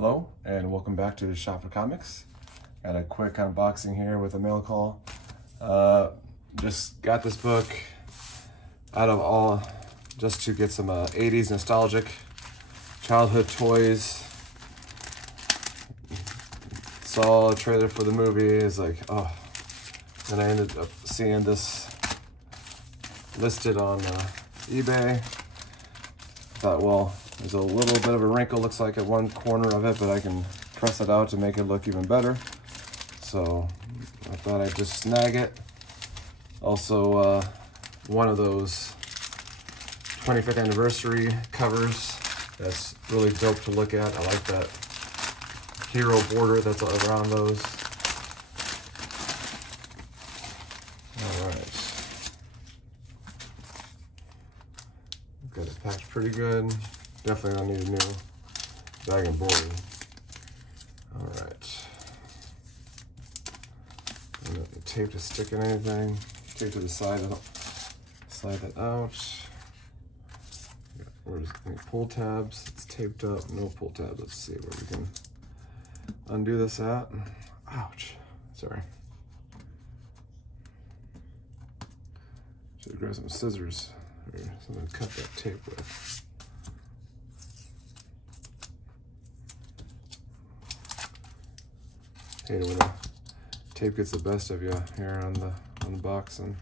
Hello and welcome back to Shop for Comics. Got a quick unboxing here with a mail call. Just got this book out of all just to get some 80s nostalgic childhood toys. Saw a trailer for the movie, is like, oh. Then I ended up seeing this listed on eBay. Thought, well, there's a little bit of a wrinkle, looks like at one corner of it, but I can press it out to make it look even better. So I thought I'd just snag it. Also, one of those 25th anniversary covers that's really dope to look at. I like that hero border that's around those. All right. Got it packed pretty good. Definitely gonna need a new bag and board. All right. The tape to stick in anything. Tape to the side. Slide that out. Where's any pull tabs? It's taped up. No pull tabs. Let's see where we can undo this at. Ouch. Sorry. Should grab some scissors or something to cut that tape with. Hate it when the tape gets the best of you here on the boxing.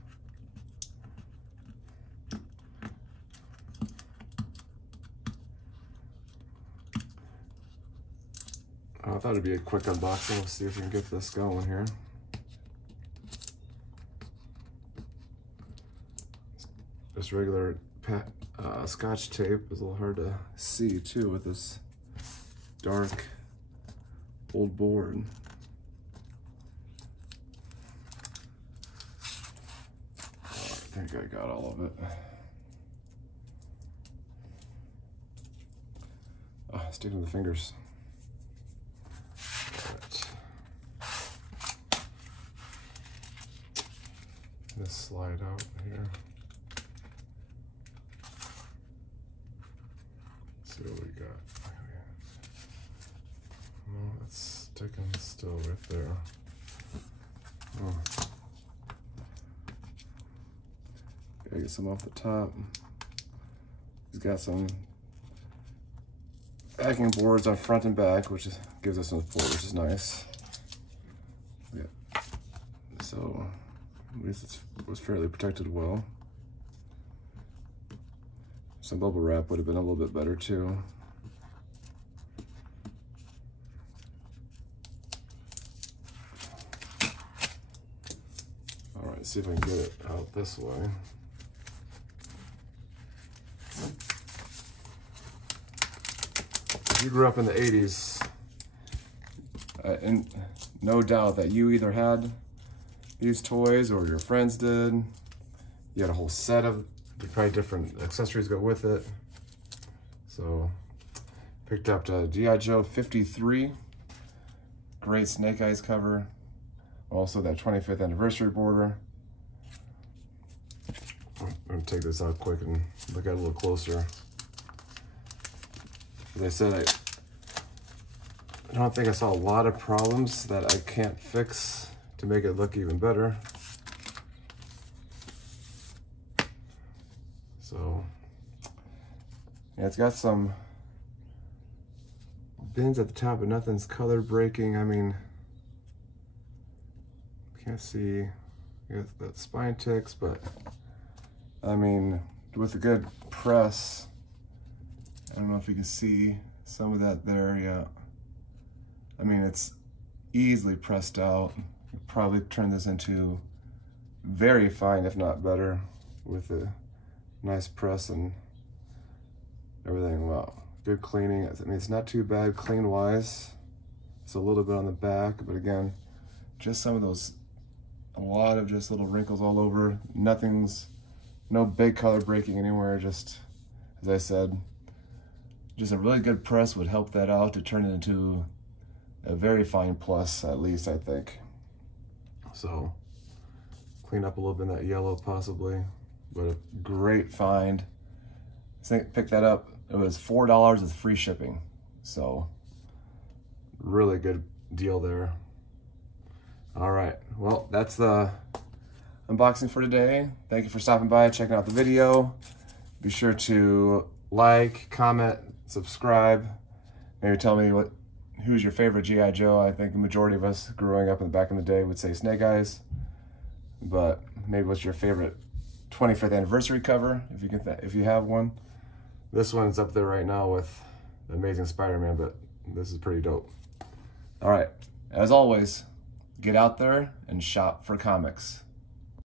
I thought it'd be a quick unboxing. We'll see if we can get this going here. Just regular Scotch tape is a little hard to see too with this dark old board. I think I got all of it. Oh, sticking to the fingers. All right. This slide out here. Let's see what we got. No, it's sticking still right there. Oh. Gotta get some off the top. He's got some backing boards on front and back, which gives us some support, which is nice. Yeah. So at least it was fairly protected well. Some bubble wrap would have been a little bit better too. All right, see if I can get it out this way. If you grew up in the 80s, and no doubt that you either had these toys or your friends did. You had a whole set of probably different accessories go with it. So picked up the G.I. Joe 53, great Snake Eyes cover. Also that 25th anniversary border. I'm gonna take this out quick and look at it a little closer. As I said, I don't think I saw a lot of problems that I can't fix to make it look even better. So, yeah, it's got some bends at the top, but nothing's color breaking. I mean, can't see that spine ticks, but I mean, with a good press, I don't know if you can see some of that there, yeah. I mean, it's easily pressed out. You'll probably turn this into very fine, if not better, with a nice press and everything. Wow, good cleaning. I mean, it's not too bad clean-wise. It's a little bit on the back, but again, just some of those, a lot of just little wrinkles all over. No big color breaking anywhere, just, as I said, just a really good press would help that out to turn it into a very fine plus, at least, I think. So, clean up a little bit in that yellow possibly, but a great find. I think picked that up, it was $4 with free shipping. So Really good deal there. All right, well, that's the unboxing for today. Thank you for stopping by, checking out the video. Be sure to like, comment, subscribe. Maybe tell me who's your favorite G.I. Joe. I think the majority of us growing up in the back in the day would say Snake Eyes. But maybe what's your favorite 25th anniversary cover, if you have one. This one's up there right now with the Amazing Spider-Man, but this is pretty dope. All right, as always, get out there and shop for comics.